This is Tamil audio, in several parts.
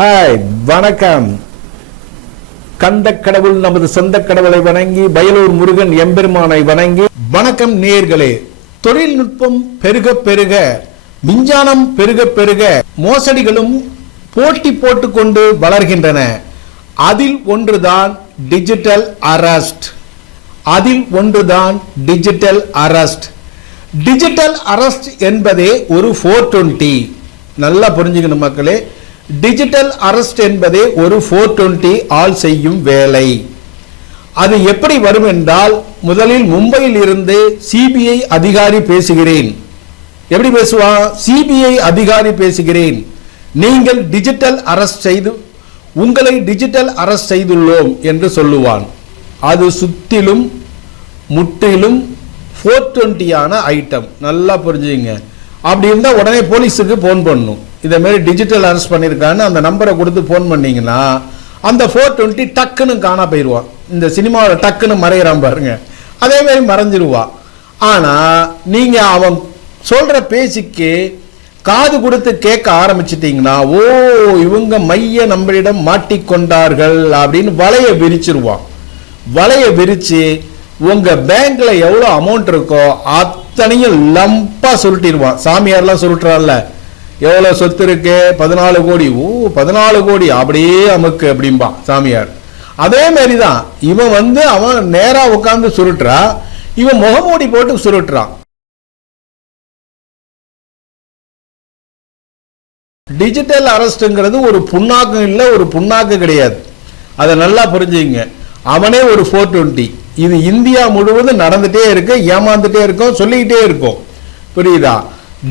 ஹாய், வணக்கம். கந்த கடவுள் நமது சொந்த கடவுளை வணங்கி, வயலூர் முருகன் எம்பெருமானை வணங்கி, வணக்கம் நேயர்களே. தொழில்நுட்பம் பெருக பெருக, விஞ்ஞானம் பெருக பெருக, மோசடிகளும் போட்டி போட்டுக்கொண்டு வளர்கின்றன. அதில் ஒன்றுதான் டிஜிட்டல் அரெஸ்ட். டிஜிட்டல் அரெஸ்ட் என்பதே ஒரு 420. நல்லா புரிஞ்சுக்கணும் மக்களே. டிஜிட்டல் அரெஸ்ட் என்பதே ஒரு 420 ஆள் செய்யும் வேலை. அது எப்படி வரும் என்றால், முதலில் மும்பையில் இருந்து சிபிஐ அதிகாரி பேசுகிறேன். எப்படி பேசுவான்? சிபிஐ அதிகாரி பேசுகிறேன், நீங்கள் டிஜிட்டல் அரெஸ்ட் செய்து, உங்களை டிஜிட்டல் அரெஸ்ட் செய்துள்ளோம் என்று சொல்லுவான். அது சுத்திலும் முற்றிலும் 420 ஐட்டம். நல்லா புரிஞ்சுங்க. அப்படி இருந்தால் உடனே போலீஸுக்கு ஃபோன் பண்ணணும். இதே மாதிரி டிஜிட்டல் அரெஸ்ட் பண்ணியிருக்கான்னு அந்த நம்பரை கொடுத்து ஃபோன் பண்ணீங்கன்னா அந்த 420 டக்குன்னு காணா போயிடுவான். இந்த சினிமாவில் டக்குன்னு மறைகிறான் பாருங்க, அதே மாதிரி மறைஞ்சிருவான். ஆனால் நீங்கள் அவன் சொல்கிற பேச்சுக்கு காது கொடுத்து கேட்க ஆரம்பிச்சிட்டிங்கன்னா, ஓ இவங்க மைய நம்மளிடம் மாட்டிக்கொண்டார்கள் அப்படின்னு வலையை விரிச்சிருவான். வலையை விரித்து உங்கள் பேங்க்ல எவ்வளோ அமௌண்ட் இருக்கோ அத்தனையும் லம்பா சுருட்டிடுவான். சாமியார்லாம் சுருட்டுறான்ல, எவ்வளோ சொத்து இருக்கு? 14 கோடி. ஓ 14 கோடி, அப்படியே அமுக்கு அப்படிம்பான் சாமியார். அதே மாதிரி தான் இவன் அவன் நேரா உட்காந்து சுருட்டுறா, இவன் முகமூடி போட்டு சுருட்டுறான். டிஜிட்டல் அரெஸ்ட்ங்கிறது ஒரு புண்ணாக்கம் இல்லை, ஒரு புண்ணாக்கு கிடையாது. அதை நல்லா புரிஞ்சுங்க. அவனே ஒரு 420. இது இந்தியா முழுவதும் நடந்துட்டே இருக்கு, ஏமாந்துட்டே இருக்கும், சொல்லிக்கிட்டே இருக்கும். புரியுதா?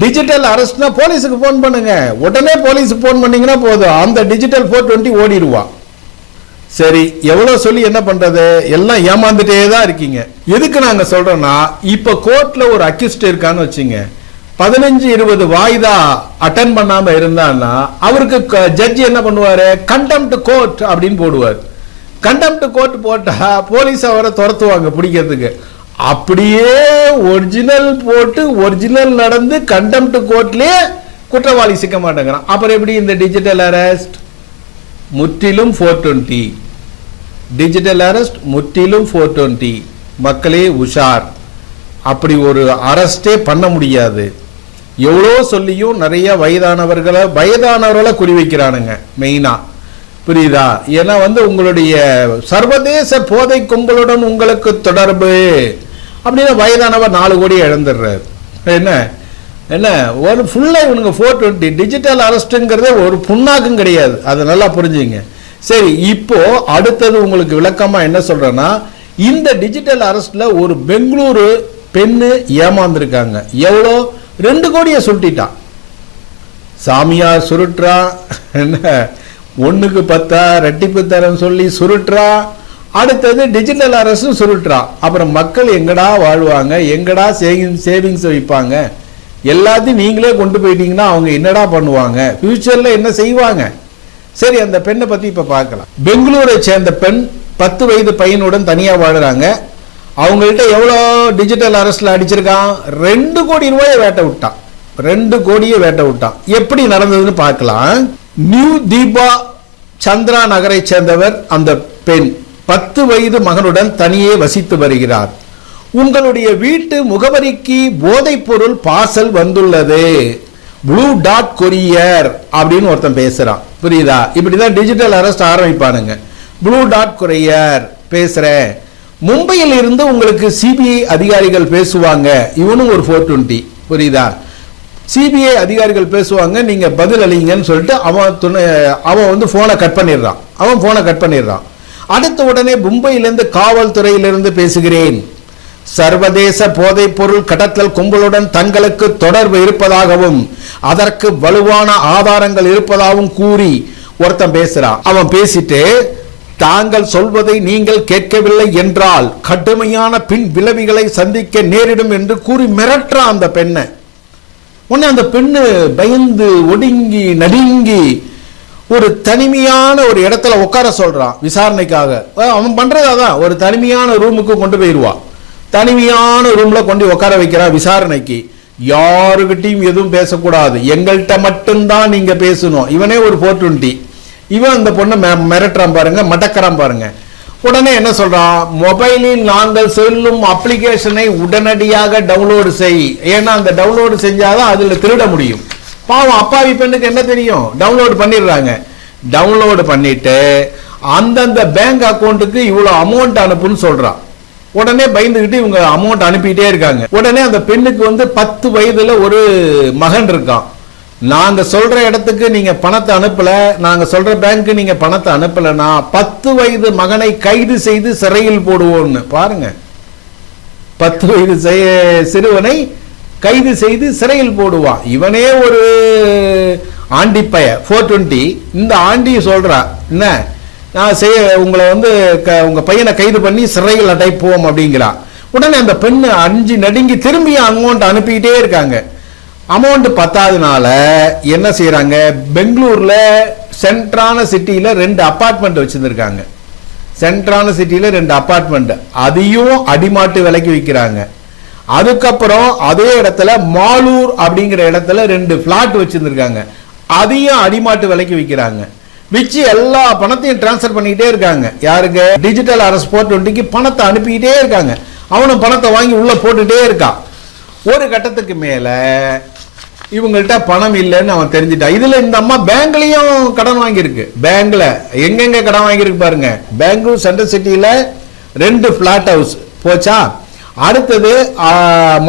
டிஜிட்டல் அரெஸ்ட்னா போலீஸுக்கு போன் பண்ணுங்க. உடனே போலீஸுக்கு போன் பண்ணீங்கன்னா போதும், அந்த டிஜிட்டல் 420 ஓடிடுவான். சரி, எவ்வளவு சொல்லி என்ன பண்றது? எல்லாம் ஏமாந்துட்டே தான் இருக்கீங்க. எதுக்கு நாங்க சொல்றோம்னா, இப்ப கோர்ட்ல ஒரு அக்யூஸ்ட் இருக்கான்னு வச்சுங்க, 15-20 வாய்தா அட்டன் பண்ணாம இருந்தான்னா அவருக்கு ஜட்ஜி என்ன பண்ணுவாரு? கண்டெம்ட் கோர்ட் அப்படின்னு போடுவார். கண்டெம்ட் கோர்ட் போட்டா போலீஸ் அவரை துரத்துவாங்க பிடிக்கிறதுக்கு. அப்படியே ஒரிஜினல் போட்டு ஒரிஜினல் நடந்து கண்டெம்ட் கோர்ட்லயே குற்றவாளி சிக்க மாட்டேங்கிறான். அப்புறம் எப்படி இந்த டிஜிட்டல் அரெஸ்ட்? முற்றிலும் 420. டிஜிட்டல் அரெஸ்ட் முற்றிலும் 420. மக்களே உஷார். அப்படி ஒரு அரெஸ்டே பண்ண முடியாது. எவ்வளோ சொல்லியும் நிறைய வயதானவர்களை குறி வைக்கிறானுங்க மெயினா. புரியுதா? ஏன்னா உங்களுடைய சர்வதேச போதை கும்பலுடன் உங்களுக்கு தொடர்பு அப்படின்னா வயதானவர் 4 கோடி இழந்துடுறாரு. என்ன ஒரு ஃபுல்லா இவனுங்க 420. டிஜிட்டல் அரெஸ்ட்ங்கிறதே ஒரு புண்ணாக்கும் கிடையாது. அதை நல்லா புரிஞ்சுங்க. சரி, இப்போ அடுத்தது உங்களுக்கு விளக்கமா என்ன சொல்றேன்னா, இந்த டிஜிட்டல் அரெஸ்ட்ல ஒரு பெங்களூரு பெண்ணு ஏமாந்துருக்காங்க. எவ்வளோ? 2 கோடியை சுருட்டிட்டான். சாமியார் சுருட்டுறா, என்ன 1க்கு 10 ரெட்டிப்பு தரம் சொல்லி சுருட்டுறா. அடுத்தது டிஜிட்டல் அரெஸ்டும் சுருட்டுறா. அப்புறம் மக்கள் எங்கடா வாழ்வாங்க? எங்கடா சேவிங்ஸ் வைப்பாங்க? எல்லாத்தையும் நீங்களே கொண்டு போயிட்டீங்கன்னா அவங்க என்னடா பண்ணுவாங்க? ஃபியூச்சர்ல என்ன செய்வாங்க? சரி, அந்த பெண்ணை பத்தி இப்ப பார்க்கலாம். பெங்களூரை சேர்ந்த பெண் 10 வயது பையனுடன் தனியா வாழுறாங்க. அவங்கள்ட்ட எவ்வளோ டிஜிட்டல் அரெஸ்ட்ல அடிச்சிருக்கான்? 2 கோடி ரூபாயை வேட்டை விட்டான். 2 கோடியை வேட்டை விட்டான். எப்படி நடந்ததுன்னு பார்க்கலாம். நியூ தீபா சந்திரா நகரை சேர்ந்தவர் அந்த பெண். 10 வயது மகனுடன் தனியே வசித்து வருகிறார். உங்களுடைய வீட்டு முகவரிக்கு போதைப் பொருள் பார்சல் வந்துள்ளது, ப்ளூ டாட் கொரியர் அப்படின்னு ஒருத்தன் பேசுறான். புரியுதா? இப்படிதான் டிஜிட்டல் அரெஸ்ட் ஆரம்பிப்பானுங்க. ப்ளூ டாட் கொரியர் பேசுறேன், மும்பையில் இருந்து உங்களுக்கு சிபிஐ அதிகாரிகள் பேசுவாங்க. இவனும் ஒரு 420. புரியுதா? சிபிஐ அதிகாரிகள் பேசுவாங்க, நீங்க பதில் அளிங்கன்னு சொல்லிட்டு அவன் போனை கட் பண்ணிடுறான். அடுத்த உடனே மும்பையிலிருந்து காவல்துறையிலிருந்து பேசுகிறேன், சர்வதேச போதைப் பொருள் கடத்தல் கும்பலுடன் தங்களுக்கு தொடர்பு இருப்பதாகவும் அதற்கு வலுவான ஆதாரங்கள் இருப்பதாகவும் கூறி ஒருத்தன் பேசுறான். அவன் பேசிட்டு, தாங்கள் சொல்வதை நீங்கள் கேட்கவில்லை என்றால் கடுமையான பின் விளைவுகளை சந்திக்க நேரிடும் என்று கூறி மிரட்டுறான் அந்த பெண்ணை. உடனே அந்த பெண்ணு பயந்து ஒடுங்கி நடுங்கி ஒரு தனிமையான ஒரு இடத்துல உட்கார சொல்றான் விசாரணைக்காக. அவன் பண்றதான், ஒரு தனிமையான ரூமுக்கு கொண்டு போயிடுவான். தனிமையான ரூம்ல கொண்டு உட்கார வைக்கிறான் விசாரணைக்கு. யாருகிட்டையும் எதுவும் பேசக்கூடாது, எங்கள்கிட்ட மட்டும்தான் நீங்க பேசணும். இவனே ஒரு 420. இவன் அந்த பொண்ணை மிரட்டுறான் பாருங்க, மடக்கிறான் பாருங்க. உடனே என்ன சொல்றான், மொபைலில் நாங்கள் சொல்லும் அப்ளிகேஷனை உடனடியாக டவுன்லோடு செய். ஏன்னா அந்த டவுன்லோடு செஞ்சாதான் அதுல திருட முடியும். பாவம் அப்பாவி பெண்ணுக்கு என்ன தெரியும், டவுன்லோடு பண்ணிடுறாங்க. டவுன்லோடு பண்ணிட்டு அந்தந்த பேங்க் அக்கௌண்ட்டுக்கு இவ்வளவு அமௌண்ட் அனுப்புன்னு சொல்றான். உடனே பயந்துகிட்டு இவங்க அமௌண்ட் அனுப்பிட்டே இருக்காங்க. உடனே அந்த பெண்ணுக்கு 10 வயதுல ஒரு மகன் இருக்கான். நாங்க சொல்ற இடத்துக்கு நீங்க பணத்தை அனுப்பல, நாங்க சொல்ற பேங்க்கு நீங்க பணத்தை அனுப்பலனா 10 வயது மகனை கைது செய்து சிறையில் போடுவோம்னு பாருங்க. 10 வயது சிறுவனை கைது செய்து சிறையில் போடுவான். இவனே ஒரு ஆண்டிப்பைய 420. இந்த ஆண்டி சொல்றா, என்ன நான் உங்களை உங்க பையனை கைது பண்ணி சிறையில் அடைப்போம் அப்படிங்கிறா. உடனே அந்த பெண்ணு அஞ்சு நடுங்கி திரும்பி அமௌண்ட் அனுப்பிக்கிட்டே இருக்காங்க. அமௌண்ட் பத்தாதனால என்ன செய்யறாங்க, பெங்களூர்ல சென்ட்ரான சிட்டியில 2 அபார்ட்மெண்ட் வச்சிருந்திருக்காங்க. சென்ட்ரான சிட்டியில 2 அபார்ட்மெண்ட், அதையும் அடிமாட்டு விலைக்கு விற்கிறாங்க. அதுக்கப்புறம் அதே இடத்துல மாலூர் அப்படிங்கிற இடத்துல 2 பிளாட் வச்சிருந்திருக்காங்க, அதையும் அடிமாட்டு விலைக்கு விற்கிறாங்க. விச்சு எல்லா பணத்தையும் டிரான்ஸ்பர் பண்ணிக்கிட்டே இருக்காங்க. யாருக்கு, டிஜிட்டல் அரெஸ்ட் 420க்கு பணத்தை அனுப்பிக்கிட்டே இருக்காங்க. அவனும் பணத்தை வாங்கி உள்ள போட்டுட்டே இருக்கான். ஒரு கட்டத்துக்கு மேல இவங்கள்ட்ட பணம் இல்லைன்னு அவன் தெரிஞ்சுட்டான். இதுல இந்த அம்மா பேங்க்லயும் கடன் வாங்கியிருக்கு. பேங்க்ல எங்கெங்க கடன் வாங்கியிருக்கு பாருங்க. பெங்களூர் சென்ட்ரல் சிட்டியில 2 பிளாட் ஹவுஸ் போச்சா. அடுத்தது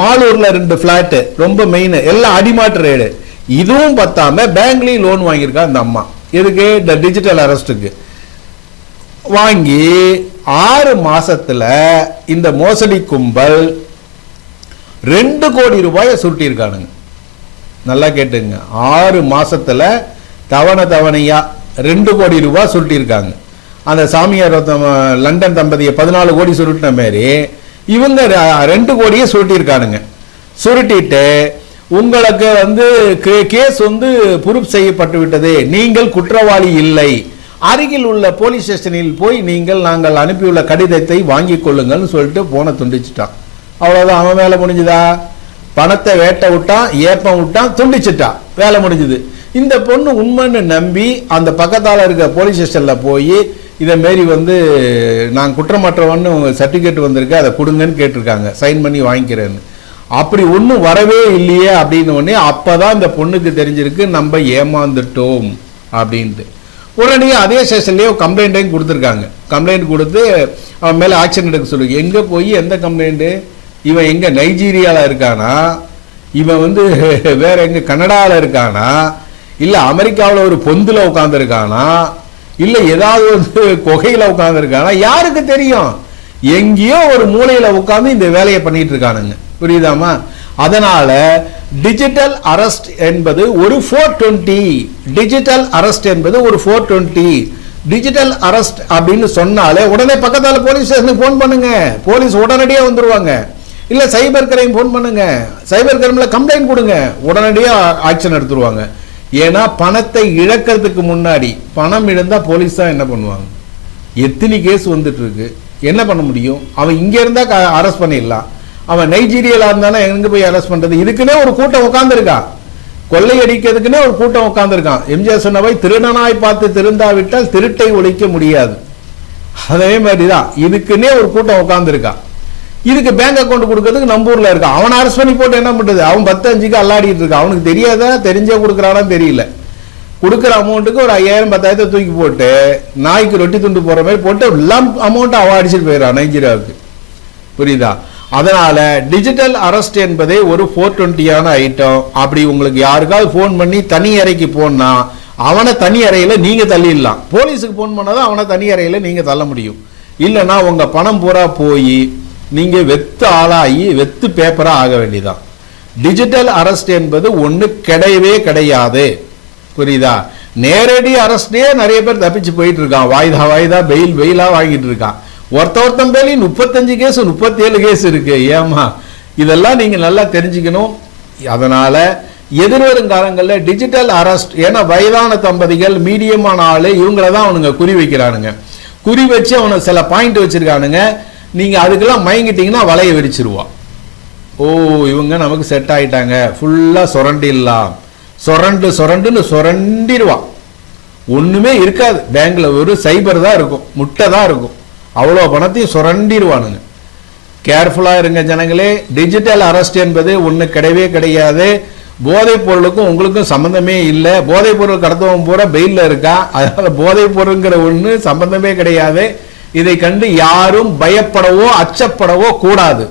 மாலூர்ல 2 பிளாட், ரொம்ப மெயின், எல்லாம் அடிமாட்டு ரேடு. இதுவும் பத்தாம பேங்க்லயும் லோன் வாங்கியிருக்கா இந்த அம்மா. எதுக்கு, இந்த டிஜிட்டல் அரெஸ்டுக்கு. வாங்கி 6 மாசத்துல இந்த மோசடி கும்பல் 2 கோடி ரூபாயை சுருட்டி இருக்கானுங்க. நல்லா கேட்டுங்க, 6 மாசத்துல தவணையா 2 கோடி ரூபாய் சுருட்டி இருக்காங்க. அந்த சாமியார் லண்டன் தம்பதியை 14 கோடி சுருட்டின மாதிரி இவங்க 2 கோடியை சுருட்டி இருக்கானுங்க. சுருட்டிட்டு உங்களுக்கு கேஸ் ப்ரூஃப் செய்யப்பட்டு விட்டது, நீங்கள் குற்றவாளி இல்லை, அருகில் உள்ள போலீஸ் ஸ்டேஷனில் போய் நாங்கள் அனுப்பியுள்ள கடிதத்தை வாங்கிக் கொள்ளுங்கள்னு சொல்லிட்டு போன துண்டிச்சுட்டான். அவ்வளவுதான், அவன் வேலை முடிஞ்சுதா. பணத்தை வேட்ட விட்டான், ஏப்பம் விட்டான், துண்டிச்சுட்டான், வேலை முடிஞ்சுது. இந்த பொண்ணு உண்மைன்னு நம்பி அந்த பக்கத்தால இருக்க போலீஸ் ஸ்டேஷன்ல போய் இதை மாரி நான் குற்றமற்றவன்னு சர்டிபிகேட் வந்திருக்கு, அதை கொடுங்கன்னு கேட்டிருக்காங்க, சைன் பண்ணி வாங்கிக்கிறேன்னு. அப்படி ஒன்றும் வரவே இல்லையே அப்படின்னு உடனே அப்பதான் இந்த பொண்ணுக்கு தெரிஞ்சிருக்கு நம்ம ஏமாந்துட்டோம் அப்படின்ட்டு. உடனே அதே ஸ்டேஷன்லயே கம்ப்ளைண்ட்டையும் கொடுத்துருக்காங்க. கம்ப்ளைண்ட் கொடுத்து அவன் மேல ஆக்ஷன் எடுக்க சொல்லுங்க. எங்க போய் எந்த கம்ப்ளைண்ட், இவன் எங்க நைஜீரியால இருக்கானா, இவன் வேற எங்க கனடால இருக்கானா, இல்ல அமெரிக்காவில் ஒரு பொந்துல உட்கார்ந்து இருக்கானா, இல்ல ஏதாவது குகையில உட்கார்ந்து இருக்கானா, யாருக்கு தெரியும். எங்கேயோ ஒரு மூலையில உட்கார்ந்து இந்த வேலையை பண்ணிட்டு இருக்கானுங்க. புரியுதாமா? அதனால டிஜிட்டல் அரெஸ்ட் என்பது ஒரு 420. டிஜிட்டல் அரெஸ்ட் என்பது ஒரு 420. டிஜிட்டல் அரெஸ்ட் அப்படின்னு சொன்னாலே உடனே பக்கத்தால போலீஸ் ஸ்டேஷனுக்கு போன் பண்ணுங்க, போலீஸ் உடனடியாக வந்துருவாங்க. இல்ல சைபர் கிரைம் போன் பண்ணுங்க, சைபர் கிரைம்ல கம்ப்ளைண்ட் கொடுங்க, உடனடியாக ஆக்ஷன் எடுத்துருவாங்க. ஏன்னா பணத்தை இழக்கிறதுக்கு முன்னாடி, பணம் இழந்தா போலீஸ் தான் என்ன பண்ணுவாங்க. எத்தனை கேஸ் வந்துட்டு இருக்கு, என்ன பண்ண முடியும். அவன் இங்க இருந்தா அரெஸ்ட் பண்ணிடலாம், அவன் நைஜீரியால இருந்தானா எங்க போய் அரெஸ்ட் பண்றது. இதுக்குன்னே ஒரு கூட்டம் உட்கார்ந்து இருக்கான், கொள்ளையடிக்கிறதுக்குன்னே ஒரு கூட்டம் உட்கார்ந்து இருக்கான். எம்ஜிஆர் சொன்னவை, திருடனாய் பார்த்து திருந்தாவிட்டால் திருட்டை ஒழிக்க முடியாது. அதே மாதிரிதான் இதுக்குன்னே ஒரு கூட்டம் உட்கார்ந்து இருக்கான். இதுக்கு பேங்க் அக்கௌண்ட் கொடுக்கறதுக்கு நம்பூர்ல இருக்கான். அவன் அரெஸ்ட் பண்ணி போட்டு என்ன பண்றது, அவன் 10-5க்கு அல்லாடிட்டு இருக்கான். அவனுக்கு தெரியாதா, தெரிஞ்சே கொடுக்கறானா தெரியல. கொடுக்குற அமௌண்ட்டுக்கு ஒரு 5000 10,000 தூக்கி போட்டு நாய்க்கு ரொட்டி துண்டு போற மாதிரி போட்டு லம்ப் அமௌண்ட் அவன் அடிச்சுட்டு போயிடறான் நைஜீரியாவுக்கு. புரியுதா? அதனால டிஜிட்டல் அரெஸ்ட் என்பதே ஒரு 420 ஐட்டம். அப்படி உங்களுக்கு யாருக்காவது போன் பண்ணி தனி அறைக்கு போனா அவனை தனி அறையில நீங்க தள்ளிடலாம். போலீஸுக்கு போன் பண்ணாதான் அவனை தனி அறையில நீங்க தள்ள முடியும். இல்லைன்னா உங்க பணம் பூரா போய் நீங்க வெத்து ஆளாகி வெத்து பேப்பரா ஆக வேண்டியதான். டிஜிட்டல் அரெஸ்ட் என்பது ஒண்ணு கிடையவே கிடையாது. புரியுதா? நேரடி அரெஸ்டே நிறைய பேர் தப்பிச்சு போயிட்டு இருக்கான். வாய்தா பெயிலா வாங்கிட்டு இருக்கான். ஒருத்தன் பேர்ல 35 கேஸ் 37 கேஸ் இருக்கு. ஏமா, இதெல்லாம் நீங்க நல்லா தெரிஞ்சுக்கணும். அதனால எதிர்வரும் காலங்களில் டிஜிட்டல் அரெஸ்ட், ஏன்னா வயதான தம்பதிகள், மீடியமான ஆளு, இவங்களதான் அவனுங்க குறி வைக்கிறானுங்க. குறி வச்சு அவனுக்கு சில பாயிண்ட் வச்சிருக்கானுங்க. நீங்க அதுக்கெல்லாம் மயங்கிட்டீங்கன்னா வலையை விரிச்சிருவான். ஓ, இவங்க நமக்கு செட் ஆயிட்டாங்க, ஃபுல்லா சுரண்டிடலாம், சுரண்டுன்னு சுரண்டிடுவான். ஒண்ணுமே இருக்காது. பேங்க்ல ஒரு சைபர் தான் இருக்கும், முட்டை தான் இருக்கும். அவ்வளோ பணத்தையும் சுரண்டிடுவானுங்க. கேர்ஃபுல்லா இருங்க ஜனங்களே. டிஜிட்டல் அரெஸ்ட் என்பது ஒண்ணு கிடையவே கிடையாது. போதைப் பொருளுக்கும் உங்களுக்கும் சம்பந்தமே இல்லை. போதைப் பொருள் கடத்தவன் பூரா பெயில்ல இருக்கா. அதனால போதைப் பொருள்ங்கிற ஒண்ணு சம்பந்தமே கிடையாது. இதை கண்டு யாரும் பயப்படவோ அச்சப்படவோ கூடாது.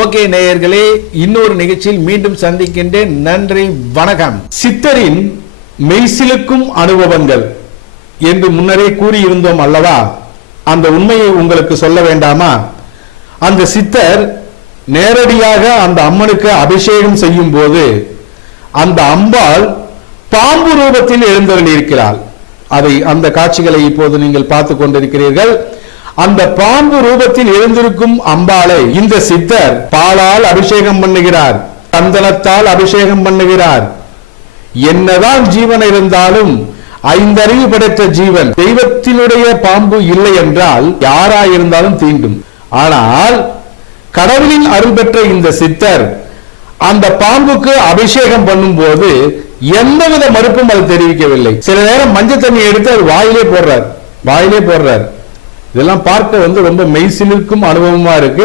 ஓகே நேயர்களே, இன்னொரு நிகழ்ச்சியில் மீண்டும் சந்திக்கின்றேன். நன்றி, வணக்கம். சித்தரின் மெய்சிலுக்கும் அனுபவங்கள் என்று முன்னரே கூறியிருந்தோம் அல்லவா? அந்த உண்மையை உங்களுக்கு சொல்ல வேண்டாமா? அந்த சித்தர் நேரடியாக அந்த அம்மனுக்கு அபிஷேகம் செய்யும் போது அந்த அம்பாள் பாம்பு ரூபத்தில் எழுந்தருளியிருக்கிறாள். அந்த காட்சிகளை இப்போது நீங்கள் பார்த்து கொண்டிருக்கிறீர்கள். அந்த பாம்பு ரூபத்தில் எழுந்திருக்கும் அம்பாளை இந்த சித்தர் பாலால் அபிஷேகம் பண்ணுகிறார், சந்தனத்தால் அபிஷேகம் பண்ணுகிறார். என்னதான் ஜீவன் இருந்தாலும் ஐந்தறிவு படைத்த ஜீவன், தெய்வத்தினுடைய பாம்பு இல்லை என்றால் யாராயிருந்தாலும் தீண்டும். ஆனால் கடவுளின் அருள் பெற்ற இந்த சித்தர் அந்த பாம்புக்கு அபிஷேகம் பண்ணும் போது எந்தவித மறுப்பும் அது தெரிவிக்கவில்லை. சில நேரம் மஞ்சள் தண்ணி எடுத்து அது வாயிலே போடுறார். இதெல்லாம் பார்க்க ரொம்ப மெய்சிலிருக்கும் அனுபவமா இருக்கு.